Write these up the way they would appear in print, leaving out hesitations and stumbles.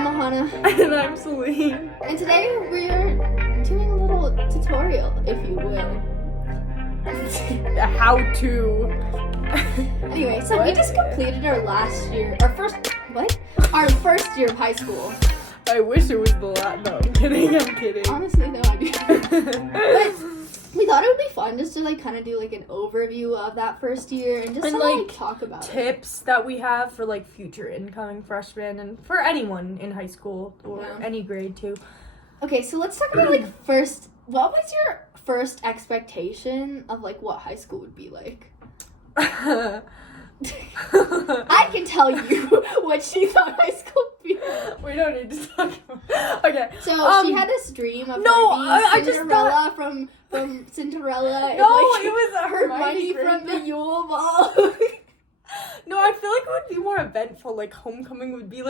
I'm Ahana. And I'm Celine. And today we're doing a little tutorial, if you will. How to. Anyway, so we just completed our first year of high school. I wish it was the last. No, I'm kidding. Honestly, no idea. But we thought it would be fun just to kind of do an overview of that first year and just to talk about tips that we have for future incoming freshmen and for anyone in high school or any grade too. Okay, so let's talk about first. What was your first expectation of what high school would be like? I can tell you what she thought high school would be like. We don't need to talk about. Okay. So she had this dream of Cinderella from Cinderella. No, and, it was Hermione from the Yule Ball. No, I feel like it would be more eventful. Homecoming would be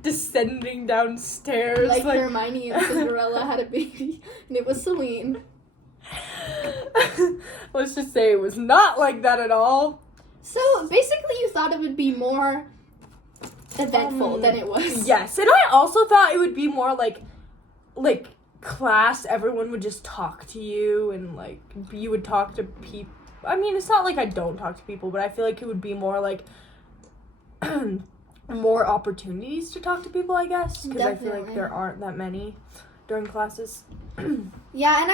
descending downstairs. Hermione and Cinderella had a baby, and it was Celine. Let's just say it was not like that at all. So basically, you thought it would be more eventful than it was. Yes, and I also thought it would be more like class. Everyone would just talk to you, and you would talk to people. I mean, it's not I don't talk to people, but I feel like it would be more more opportunities to talk to people, I guess, because I feel like there aren't that many during classes. Yeah, and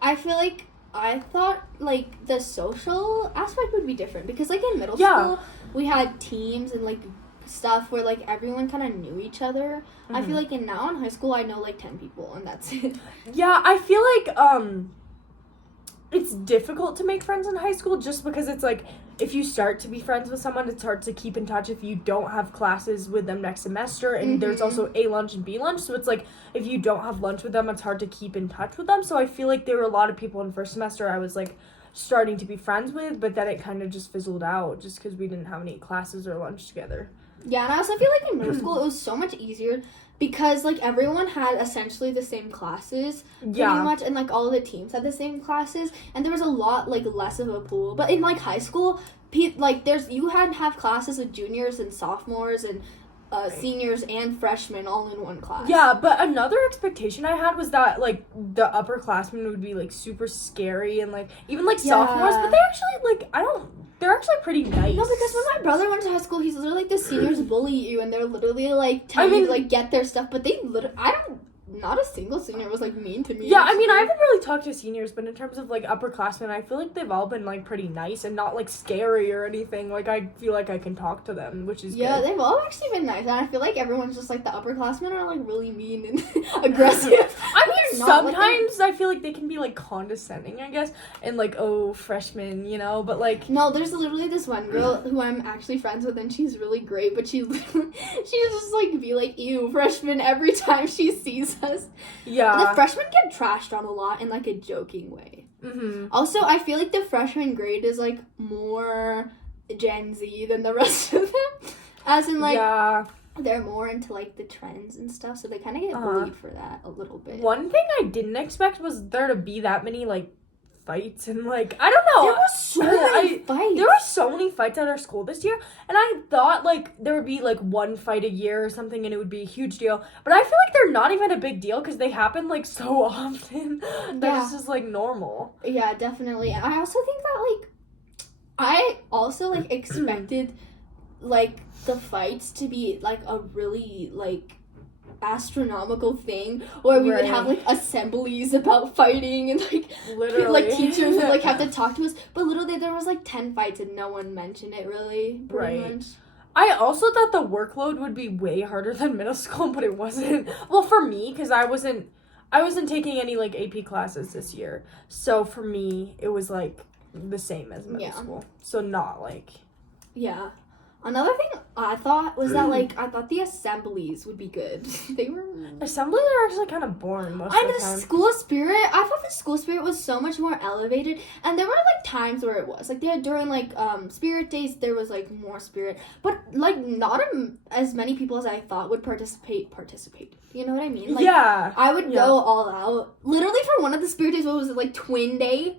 I feel like I thought the social aspect would be different because in middle school we had teams and stuff where everyone kind of knew each other. Mm-hmm. I feel now in high school I know 10 people and that's it. Yeah, I feel it's difficult to make friends in high school just because it's if you start to be friends with someone, it's hard to keep in touch if you don't have classes with them next semester, and there's also A lunch and B lunch, so it's if you don't have lunch with them, it's hard to keep in touch with them. So I feel there were a lot of people in first semester I was starting to be friends with, but then it kind of just fizzled out just because we didn't have any classes or lunch together. Yeah, and I also feel in middle school it was so much easier because everyone had essentially the same classes pretty much, and all the teams had the same classes, and there was a lot less of a pool. But in high school, you had to have classes with juniors and sophomores and seniors and freshmen all in one class. Yeah, but another expectation I had was that the upperclassmen would be super scary and even sophomores, but they actually they're actually pretty nice. No, because when my brother went to high school, he's literally the seniors bully you, and they're literally telling you to get their stuff. But not a single senior was mean to me. Yeah, I mean, I haven't really talked to seniors, but in terms of upperclassmen, I feel they've all been pretty nice and not scary or anything. I feel I can talk to them, which is good. They've all actually been nice, and I feel everyone's just the upperclassmen are really mean and aggressive. I mean, sometimes I feel they can be condescending, I guess, and oh, freshmen, but no, there's literally this one girl who I'm actually friends with, and she's really great, but she just be ew, freshman every time she sees us. Yeah. The freshmen get trashed on a lot in a joking way. Mm-hmm. Also, I feel the freshman grade is more Gen Z than the rest of them. As in they're more into the trends and stuff, so they kind of get bullied for that a little bit. One thing I didn't expect was there to be that many fights and I don't know. There were so many fights. There were so many fights at our school this year, and I thought there would be one fight a year or something, and it would be a huge deal. But I feel they're not even a big deal because they happen so often that it's just normal. Yeah, definitely. And I also think that I also expected the fights to be a really astronomical thing where we would have assemblies about fighting and literally teachers would have to talk to us, but literally there was 10 fights and no one mentioned it really pretty much. I also thought the workload would be way harder than middle school, but it wasn't. Well, for me, because I wasn't taking any AP classes this year, so for me it was the same as middle school, so not yeah. Another thing I thought was that, I thought the assemblies would be good. Assemblies are actually kind of boring most of the time. And the school spirit, I thought the school spirit was so much more elevated. And there were, times where it was. During, spirit days, there was, more spirit. But, not as many people as I thought would participate. You know what I mean? I would go all out. Literally, for one of the spirit days, what was it, twin day?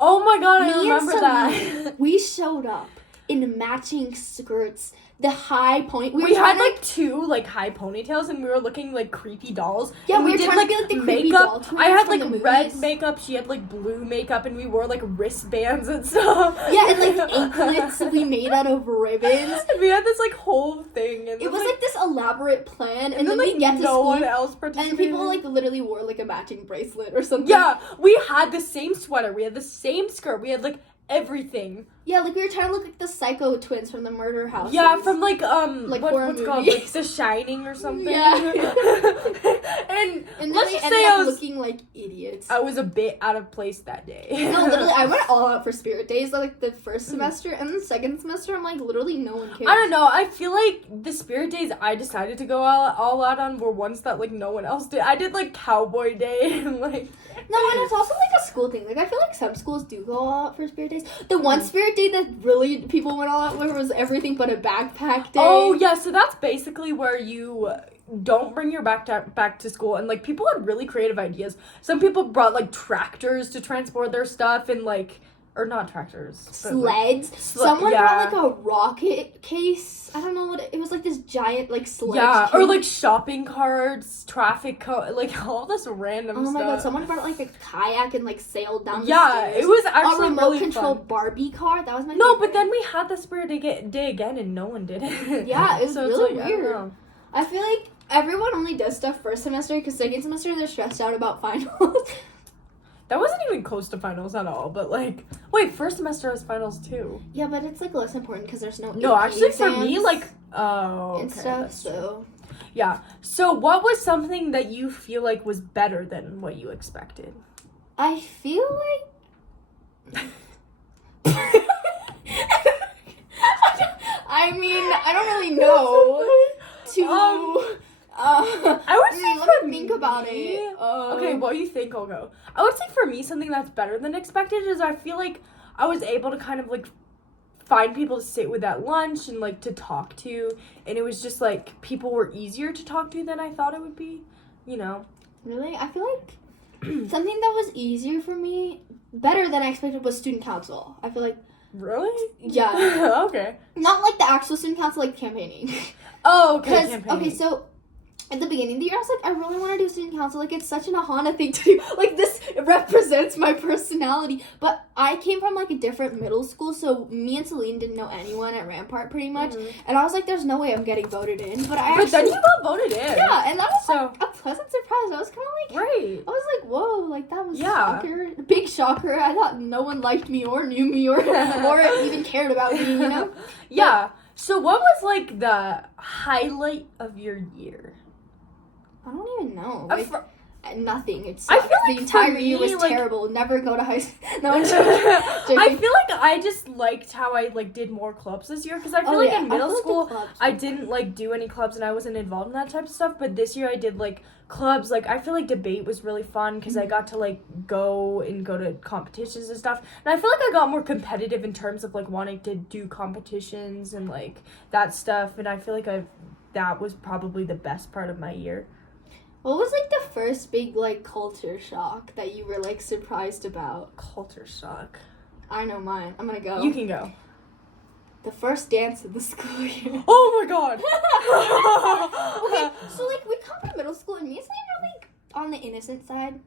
Oh, my God, I remember that. We showed up in matching skirts. The high point. We had like 2 like high ponytails, and we were looking like creepy dolls. Yeah, and we were did trying like to be like the creepy makeup. doll twins I had from like the red movies. makeup. She had like blue makeup, and we wore like wristbands and stuff. Yeah, and like anklets we made out of ribbons. And we had this like whole thing, and It was like this elaborate plan, and then like we get to no school, one else participated. and people like literally wore like a matching bracelet or something. Yeah, we had the same sweater. We had the same skirt. We had like everything. Yeah, like we were trying to look like the Psycho twins from the Murder House. Yeah, from like horror what's called movies. like The Shining or something. Yeah. and then let's we just ended say up looking like idiots. I was a bit out of place that day. No, literally, I went all out for Spirit Days, like the first semester, and then the second semester, I'm like, literally, no one cares. I don't know. I feel like the Spirit Days I decided to go all out on were ones that like no one else did. I did like Cowboy Day and like. No, and it's also like a school thing. Like I feel like some schools do go all out for Spirit Days. The one Spirit Day that really people went all out for was everything but a backpack day. Oh yeah, so that's basically where you don't bring your backpack back to school, and like people had really creative ideas. Some people brought like tractors to transport their stuff, and like. Or not tractors. Sleds. Someone brought like a rocket case. I don't know what it was, like this giant like sledge. Yeah, case. or like shopping carts, like all this random stuff. Oh my god, someone brought like a kayak and like sailed down the Yeah, stairs. it was actually a remote really control fun. Barbie car. That was my No, favorite. but then we had the Spirit Day again and no one did it. Yeah, it was So it's really like, weird. I feel like everyone only does stuff first semester because second semester they're stressed out about finals. That wasn't even close to finals at all, but like, wait, first semester has finals too. Yeah, but it's like less important because there's no No, AP actually for me, exams like, and okay, stuff. that's true. So Yeah. So what was something that you feel like was better than what you expected? I feel like. I mean, I don't really know. I would say let me think about it. Okay, while you think, I'll go. I would say for me, something that's better than expected is I feel like I was able to kind of like find people to sit with at lunch and like to talk to, and it was just like people were easier to talk to than I thought it would be, you know. Really? I feel like something that was easier for me, better than I expected, was student council. I feel like. Really? Yeah. Okay. Not like the actual student council, like campaigning. Oh, okay. Because, Campaigning. okay, so at the beginning of the year, I was like, I really want to do student council. Like, it's such an Ahana thing to do. Like, this represents my personality. But I came from, like, a different middle school, so me and Celine didn't know anyone at Rampart, pretty much. Mm-hmm. And I was like, there's no way I'm getting voted in. But then you got voted in. Yeah, and that was, like, a pleasant surprise. I was kind of like... Right. I was like, whoa, like, that was shocker. Big shocker. I thought no one liked me or knew me or even cared about me, you know? Yeah. So what was, like, the highlight of your year? I don't even know. Like, nothing. It's I feel like the entire for me, year was like, terrible. Never go to high school. No, I'm I feel like I just liked how I like did more clubs this year because I feel like in middle school I didn't like do any clubs and I wasn't involved in that type of stuff. But this year I did like clubs. Like I feel like debate was really fun because I got to like go to competitions and stuff. And I feel like I got more competitive in terms of like wanting to do competitions and like that stuff. And I feel like that was probably the best part of my year. What was, like, the first big, like, culture shock that you were, like, surprised about? Culture shock. I know mine. I'm gonna go. You can go. The first dance of the school year. Oh, my God. Okay, so, like, we come from middle school, and me and Celine are, like, on the innocent side.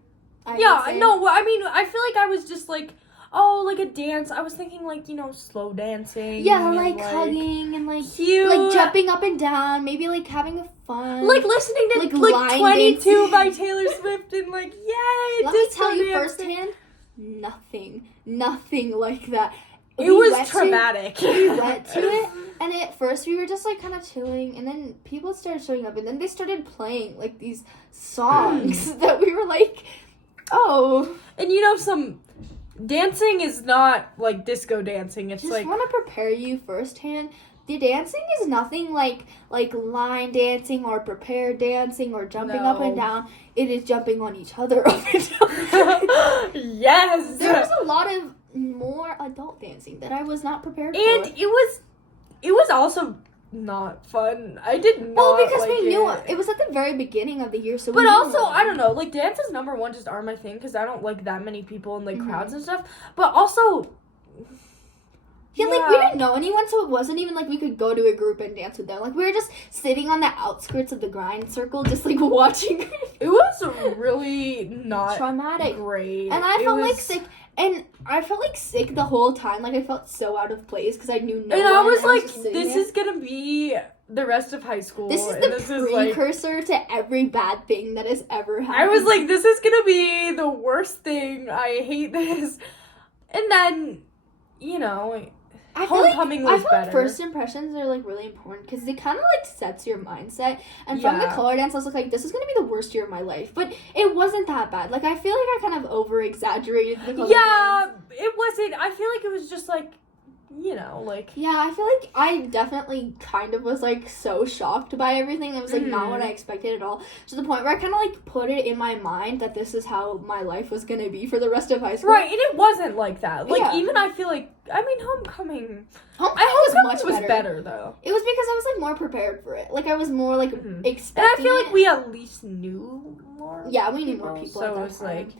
Yeah, no, I mean, I feel like I was just, like, oh, like a dance. I was thinking, like, you know, slow dancing. Yeah, like hugging and, like, cute. Like, jumping up and down. Maybe, like, having a fun. Like, listening to, like 22 by Taylor Swift and, like, yay. Let me tell you firsthand, nothing like that. It was traumatic. We went to it, and at first we were just, like, kind of chilling, and then people started showing up, and then they started playing, like, these songs that we were like, oh. And, you know, some... Dancing is not, like, disco dancing. It's, just like... I want to prepare you firsthand. The dancing is nothing like line dancing or prepared dancing or jumping up and down. It is jumping on each other up and down. Yes! There was a lot of more adult dancing that I was not prepared for. And it was also... not fun. I did not. Well, because like we knew it was at the very beginning of the year, so. But also, I don't know. Like dances, number one, just aren't my thing because I don't like that many people in like crowds and stuff. But also, Yeah, like, we didn't know anyone, so it wasn't even like we could go to a group and dance with them. Like, we were just sitting on the outskirts of the grind circle, just, like, watching. It was really not traumatic. Great. And I felt, like, sick. And I felt, like, sick the whole time. Like, I felt so out of place because I knew no one. And I was like, this is gonna be the rest of high school. This is the precursor to every bad thing that has ever happened. I was like, this is gonna be the worst thing. I hate this. And then, you know, homecoming was better. Like first impressions are, like, really important because they kind of, like, sets your mindset. And from the color dance, I was like, this is going to be the worst year of my life. But it wasn't that bad. Like, I feel like I kind of over-exaggerated the color dance. It wasn't. I feel like it was just, like, you know, like... Yeah, I feel like I definitely kind of was, like, so shocked by everything. It was, like, not what I expected at all. To the point where I kind of, like, put it in my mind that this is how my life was going to be for the rest of high school. Right, and it wasn't like that. Like, even I feel like... I mean, homecoming was better, though. It was because I was, like, more prepared for it. Like, I was more, like, expecting it. And I feel like we at least knew more. Yeah, we knew more people so at that it was, time.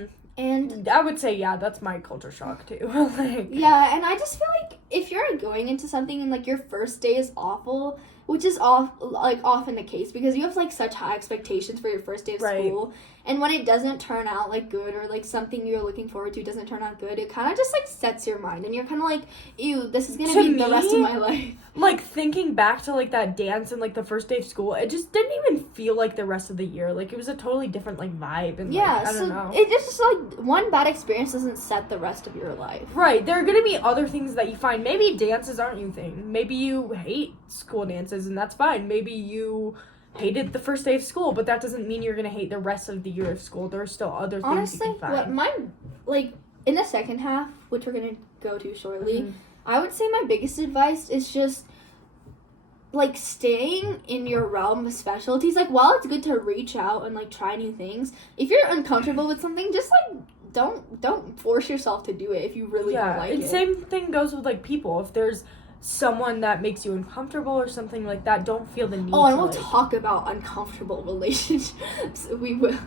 like, and I would say, that's my culture shock, too. Like, yeah, and I just feel like if you're going into something and, like, your first day is awful, which is often the case because you have, like, such high expectations for your first day of school, and when it doesn't turn out, like, good or, like, something you're looking forward to doesn't turn out good, it kind of just, like, sets your mind, and you're kind of like, ew, this is gonna be the rest of my life. Like, thinking back to, like, that dance and, like, the first day of school, it just didn't even feel like the rest of the year. Like, it was a totally different, like, vibe, and, like, I don't know. It just, like, one bad experience doesn't set the rest of your life. Right, there are gonna be other things that you find. Maybe dances aren't your thing. Maybe you hate school dances, and that's fine. Maybe you hated the first day of school, but that doesn't mean you're gonna hate the rest of the year of school. There are still other things you can find. Honestly, like, in the second half, which we're gonna go to shortly, I would say my biggest advice is just, like, staying in your realm of specialties. Like, while it's good to reach out and, like, try new things, if you're uncomfortable with something, just, like, don't force yourself to do it if you really don't like it. And same thing goes with, like, people. If there's someone that makes you uncomfortable or something like that, don't feel the need and we'll talk about uncomfortable relationships. We will.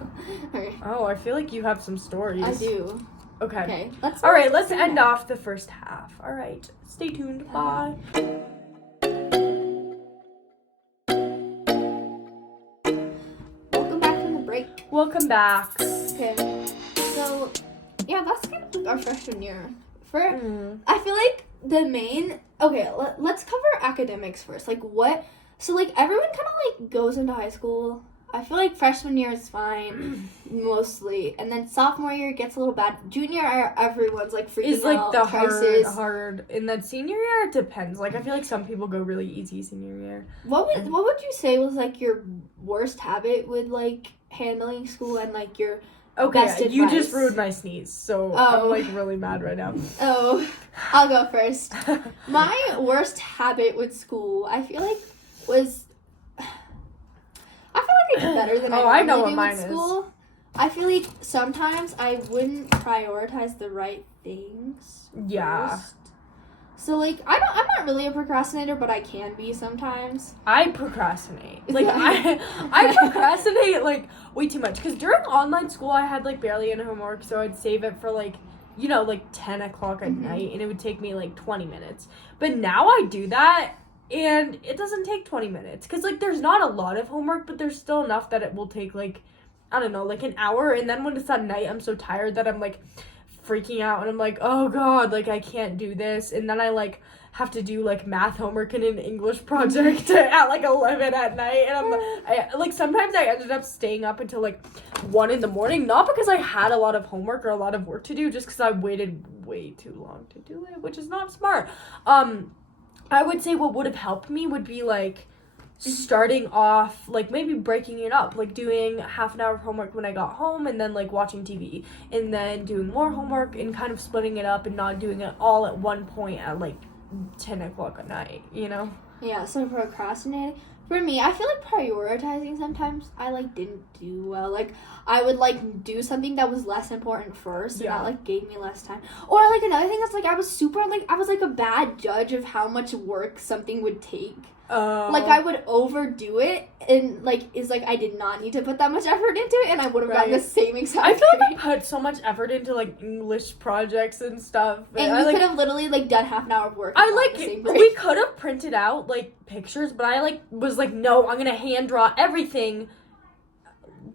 Okay. Oh, I feel like you have some stories. I do. Okay. Let's end off the first half. All right. Stay tuned. Bye. Welcome back from the break. Welcome back. Okay. So, yeah, that's kind of like our freshman year. I feel like the main... Okay, let's cover academics first. Like, so, like, everyone kind of, like, goes into high school. I feel like freshman year is fine, mostly. And then sophomore year gets a little bad. Junior year, everyone's, like, freaking out. It's, like, the crisis. hard. And then senior year, it depends. Like, I feel like some people go really easy senior year. What would you say was, like, your worst habit with, like, handling school and, like, your... Okay, you just ruined my sneeze, so I'm, like, really mad right now. Oh, I'll go first. My worst habit with school, I feel like, was... I feel like I did better than I know what mine with school. Is. I feel like sometimes I wouldn't prioritize the right things first. So, like, I'm not really a procrastinator, but I can be sometimes. I procrastinate. Like, I procrastinate, like, way too much. Because during online school, I had, like, barely any homework, so I'd save it for, like, you know, like, 10 o'clock at night, and it would take me, like, 20 minutes. But now I do that, and it doesn't take 20 minutes. Because, like, there's not a lot of homework, but there's still enough that it will take, like, I don't know, like, an hour. And then when it's at night, I'm so tired that I'm, like... freaking out, and I'm like, oh god, like, I can't do this, and then I, like, have to do, like, math homework and an English project at, like, 11 at night, and I'm, sometimes I ended up staying up until, like, 1 in the morning, not because I had a lot of homework or a lot of work to do, just because I waited way too long to do it, which is not smart. I would say what would have helped me would be, like, starting off, like, maybe breaking it up, like, doing half an hour of homework when I got home, and then, like, watching TV, and then doing more homework, and kind of splitting it up, and not doing it all at one point at, like, 10 o'clock at night, you know? Yeah, so procrastinating. For me, I feel like prioritizing sometimes I, like, didn't do well. Like, I would, like, do something that was less important first, and that, like, gave me less time. Or, like, another thing that's, like, I was, like, a bad judge of how much work something would take. Like, I would overdo it, and, like, I did not need to put that much effort into it, and I would have gotten the same exact I feel grade. like I put so much effort into, like, English projects and stuff. And we could have literally, like, done half an hour of work. We could have printed out, like, pictures, but I, like, was like, no, I'm gonna hand draw everything.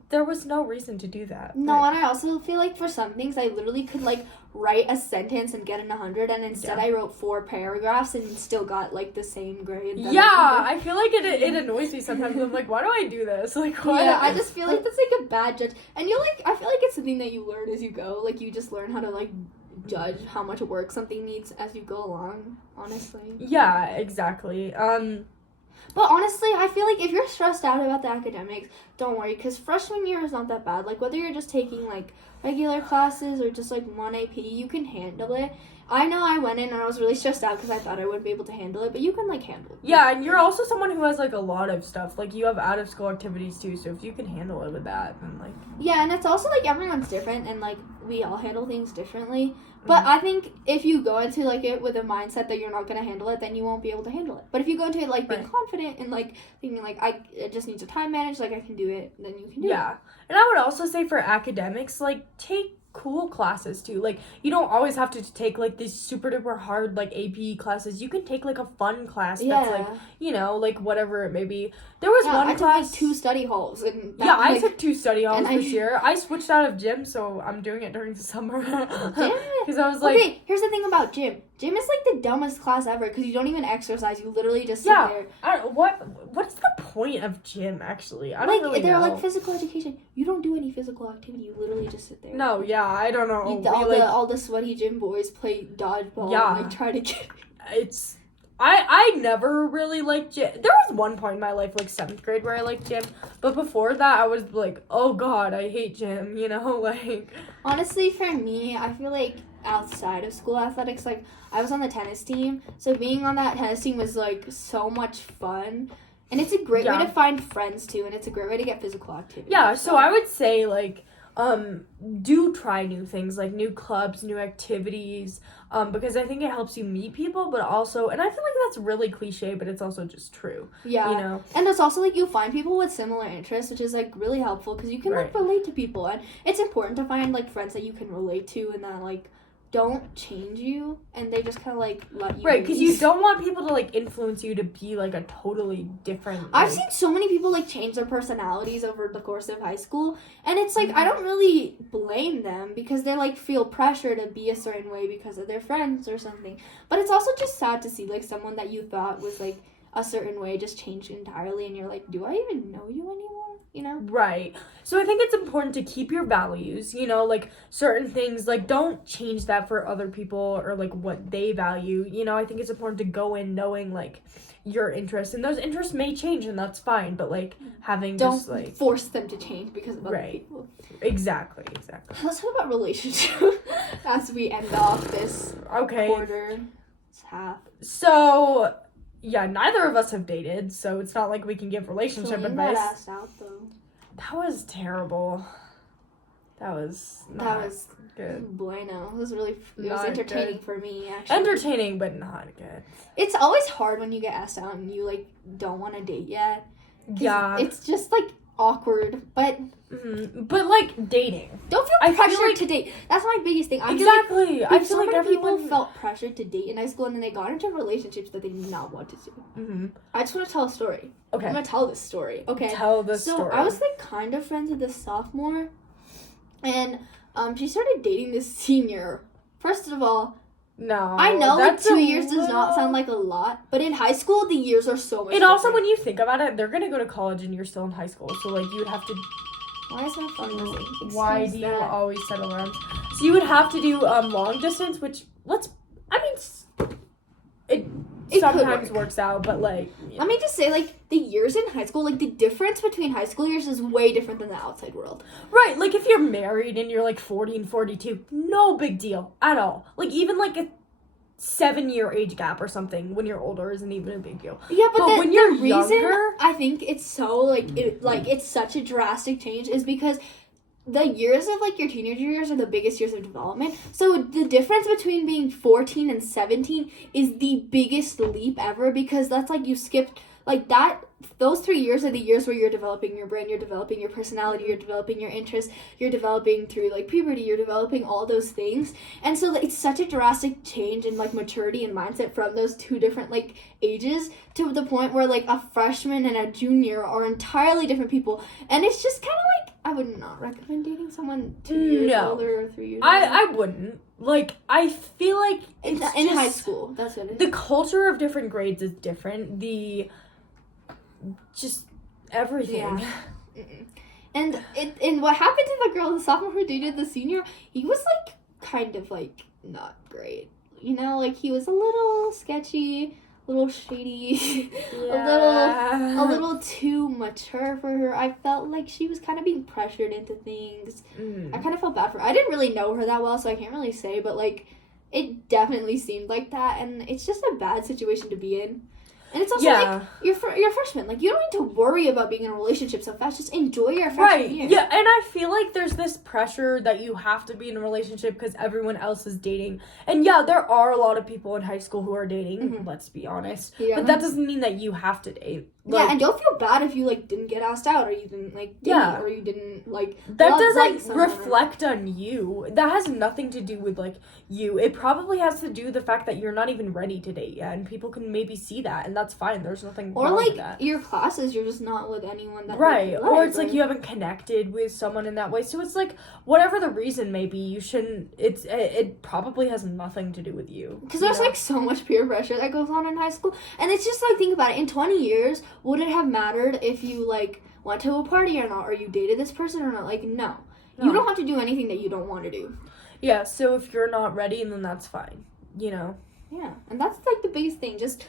There was no reason to do that. No, and I also feel like for some things, I literally could, like, write a sentence and get an 100, and instead I wrote 4 paragraphs and still got, like, the same grade. I feel like it annoys me sometimes. I'm like, why do I do this? Like, why? Yeah, I just feel like that's, like, a bad judge. And I feel like it's something that you learn as you go. Like, you just learn how to, like, judge how much work something needs as you go along, honestly. Yeah, exactly. But honestly, I feel like if you're stressed out about the academics, don't worry, because freshman year is not that bad. Like, whether you're just taking, like, regular classes or just, like, 1 AP, you can handle it. I know I went in and I was really stressed out because I thought I wouldn't be able to handle it, but you can, like, handle it. Yeah, and you're also someone who has, like, a lot of stuff. Like, you have out-of-school activities, too, so if you can handle it with that, then, like... Yeah, and it's also, like, everyone's different, and, like, we all handle things differently. But I think if you go into, like, it with a mindset that you're not going to handle it, then you won't be able to handle it. But if you go into it, like, being confident and, like, thinking, like, I just need to time manage, like, I can do it, then you can do it. Yeah. And I would also say for academics, like, take cool classes too. Like, you don't always have to take, like, these super duper hard, like, AP classes. You can take, like, a fun class that's, like, you know, like, whatever it may be. There was one class... I took, like, 2 study halls. And that, I took 2 study halls this year. I switched out of gym, so I'm doing it during the summer. Because I was like... Okay, here's the thing about gym. Gym is, like, the dumbest class ever, because you don't even exercise. You literally just sit there. What's the point of gym, actually? I don't really know. They're, like, physical education. You don't do any physical activity. You literally just sit there. No, yeah, I don't know. All the sweaty gym boys play dodgeball and, like, try to get... It's... I never really liked gym. There was one point in my life, like 7th grade, where I liked gym. But before that, I was like, oh, God, I hate gym, you know? Like... Honestly, for me, I feel like outside of school athletics, like, I was on the tennis team. So being on that tennis team was, like, so much fun. And it's a great way to find friends, too. And it's a great way to get physical activity. Yeah, so I would say, like... do try new things, like new clubs, new activities, because I think it helps you meet people, but also, and I feel like that's really cliche, but it's also just true. Yeah. You know? And it's also, like, you find people with similar interests, which is, like, really helpful, because you can, like, relate to people, and it's important to find, like, friends that you can relate to, and that, like, don't change you, and they just kind of, like, let you because you don't want people to, like, influence you to be, like, a totally different... I've seen so many people, like, change their personalities over the course of high school, and it's, like, I don't really blame them, because they, like, feel pressure to be a certain way because of their friends or something, but it's also just sad to see, like, someone that you thought was, like, a certain way just changed entirely, and you're like, do I even know you anymore? You know? Right. So I think it's important to keep your values, you know, like, certain things, like, don't change that for other people or, like, what they value, you know. I think it's important to go in knowing, like, your interests, and those interests may change, and that's fine, but, like, don't force them to change because of other people. Exactly. Let's talk about relationships as we end off this quarter. It's half. So... yeah, neither of us have dated, so it's not like we can give relationship advice. Got asked out, though. That was terrible. That was good. Bueno. It was entertaining for me, actually. Entertaining, but not good. It's always hard when you get asked out and you, like, don't want to date yet. Yeah. It's just, like, awkward, but... But, like, dating. Don't feel pressured to date. That's my biggest thing. Exactly. I feel like people felt pressured to date in high school, and then they got into relationships that they did not want to do. I just want to tell a story. Okay. I'm going to tell this story. Okay. Tell this story. So, I was, like, kind of friends with this sophomore, and she started dating this senior. First of all, no. I know, like, 2 years does not sound like a lot, but in high school, the years are so much different. Also, when you think about it, they're going to go to college and you're still in high school, so, like, you would have to... Why is my phone buzzing? Why do you always set alarms? So you would have to do long distance, which it sometimes works out, but, like... Let me just say, like, the years in high school, like, the difference between high school years is way different than the outside world. Right, like, if you're married and you're, like, 40 and 42, no big deal at all. Like, even, like, a 7-year age gap or something when you're older isn't even a big deal. Yeah, but when you're reason younger, I think it's so, it's such a drastic change is because the years of, like, your teenager years are the biggest years of development. So the difference between being 14 and 17 is the biggest leap ever, because that's, like, you skipped like that, those 3 years are the years where you're developing your brain, you're developing your personality, you're developing your interests, you're developing through, like, puberty, you're developing all those things. And so it's such a drastic change in, like, maturity and mindset from those two different, like, ages to the point where, like, a freshman and a junior are entirely different people. And it's just kind of like, I would not recommend dating someone 2 years older or 3 years older. I wouldn't. Like, I feel like it's in high school, that's what it is. The culture of different grades is different. Just everything. Yeah. And what happened to the girl, the sophomore who dated the senior, he was, like, kind of, like, not great. You know, like, he was a little sketchy, a little shady, a little too mature for her. I felt like she was kind of being pressured into things. I kind of felt bad for her. I didn't really know her that well, so I can't really say, but, like, it definitely seemed like that, and it's just a bad situation to be in. And it's also, like, you're a freshman. Like, you don't need to worry about being in a relationship so fast. Just enjoy your freshman year. Yeah, and I feel like there's this pressure that you have to be in a relationship because everyone else is dating. And, yeah, there are a lot of people in high school who are dating, let's be honest. Yeah. But that doesn't mean that you have to date. Like, yeah, and don't feel bad if you, like, didn't get asked out or you didn't, like, date or you didn't, like, that doesn't reflect on you. That has nothing to do with, like, you. It probably has to do with the fact that you're not even ready to date yet, and people can maybe see that, and that's fine. There's nothing wrong with that. Or, like, your classes, you're just not with anyone that or it's, like, you haven't connected with someone in that way. So it's, like, whatever the reason may be, you shouldn't, it probably has nothing to do with you. Because there's, like, so much peer pressure that goes on in high school, and it's just, like, think about it. In 20 years, would it have mattered if you, like, went to a party or not, or you dated this person or not? Like, no. You don't have to do anything that you don't want to do. Yeah, so if you're not ready, then that's fine, you know? Yeah, and that's, like, the biggest thing. Just,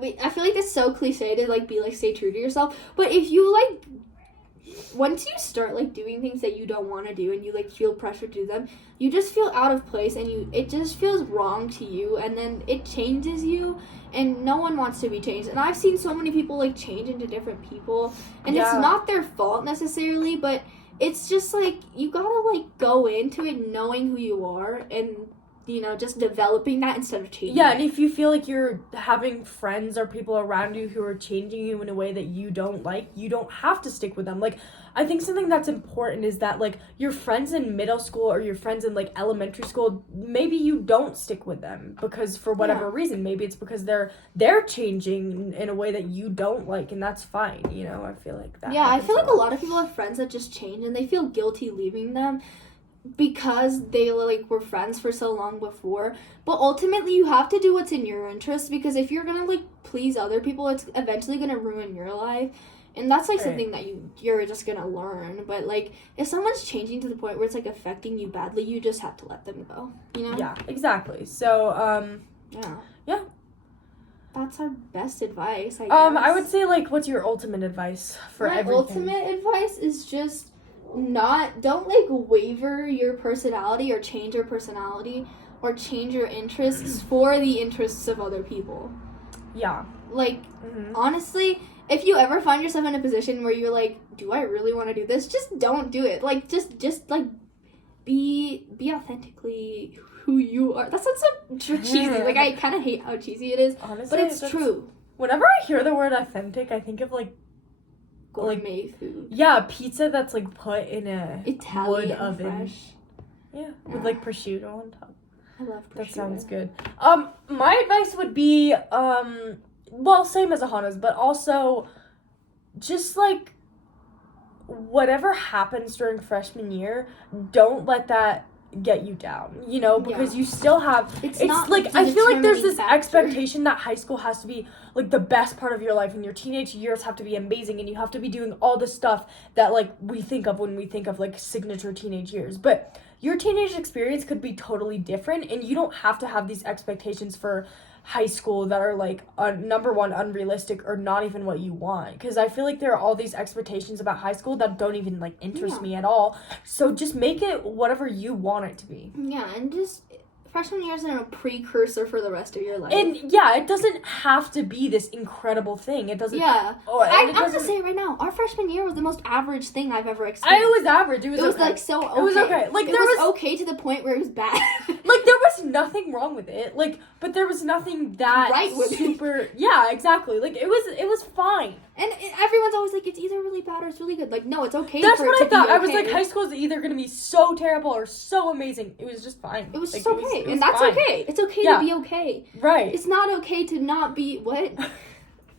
I feel like it's so cliche to, like, be, like, stay true to yourself, but if you, like, once you start, like, doing things that you don't want to do and you, like, feel pressure to do them, you just feel out of place and it just feels wrong to you, and then it changes you, and no one wants to be changed. And I've seen so many people, like, change into different people, and it's not their fault necessarily, but it's just, like, you gotta, like, go into it knowing who you are and, you know, just developing that instead of changing and if you feel like you're having friends or people around you who are changing you in a way that you don't like, you don't have to stick with them. Like, I think something that's important is that, like, your friends in middle school or your friends in, like, elementary school, maybe you don't stick with them because for whatever reason. Maybe it's because they're changing in a way that you don't like, and that's fine, you know? I feel like that. Yeah, I feel like a lot of people have friends that just change and they feel guilty leaving them because they, like, were friends for so long before. But ultimately, you have to do what's in your interest, because if you're gonna, like, please other people, it's eventually gonna ruin your life. And that's, like, something that you're just gonna learn. But, like, if someone's changing to the point where it's, like, affecting you badly, you just have to let them go, you know? Yeah, exactly. So, Yeah. That's our best advice, I guess. I would say, like, what's your ultimate advice for everything? My ultimate advice is just don't, like, waver your personality or change your personality or change your interests for the interests of other people. Yeah. Like, honestly, if you ever find yourself in a position where you're like, do I really want to do this? Just don't do it. Like, just like, be authentically who you are. That sounds so cheesy. Like, I kind of hate how cheesy it is. Honestly, but it's true. Whenever I hear the word authentic, I think of, like, gourmet food. Yeah, pizza that's, like, put in a Italian wood oven. Fresh. Yeah, with, like, prosciutto on top. I love prosciutto. That sounds good. My advice would be, well, same as Ahana's, but also just, like, whatever happens during freshman year, don't let that get you down, you know, because you still have, it's not, like, I feel like there's this expectation that high school has to be, like, the best part of your life, and your teenage years have to be amazing, and you have to be doing all the stuff that, like, we think of when we think of, like, signature teenage years, but your teenage experience could be totally different, and you don't have to have these expectations for high school that are, like, number one, unrealistic or not even what you want, because I feel like there are all these expectations about high school that don't even, like, interest me at all. So just make it whatever you want it to be. Yeah, and just freshman year is a precursor for the rest of your life. And yeah, it doesn't have to be this incredible thing. It doesn't. Yeah. I'm gonna say right now, our freshman year was the most average thing I've ever experienced. It was average. It was okay. Like, so okay. It was okay. Like, it was okay to the point where it was bad. Like, there was nothing wrong with it. Like, but there was nothing that right with super. it. Yeah, exactly. Like, it was fine. And everyone's always like, it's either really bad or it's really good. Like, no, it's okay. That's for what it I to thought. be okay. I was like, high school is either gonna be so terrible or so amazing. It was just fine. It was like, just okay, it was and that's fine. okay. It's okay Yeah. to be okay. Right. It's not okay to not be what.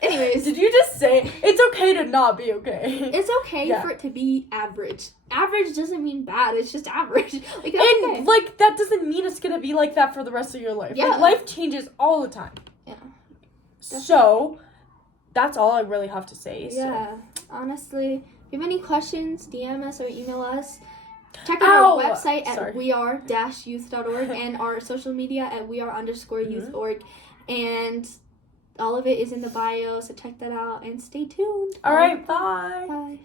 Anyways, Did you just say it's okay to not be okay? it's okay for it to be average. Average doesn't mean bad. It's just average. Like, that's And okay. like that doesn't mean it's gonna be like that for the rest of your life. Yeah. Like, life changes all the time. Yeah. So that's all I really have to say. Yeah. Honestly, if you have any questions, DM us or email us. Check out our website at weare-youth.org and our social media at weare_youth.org. And all of it is in the bio, so check that out and stay tuned. All right, bye. Bye.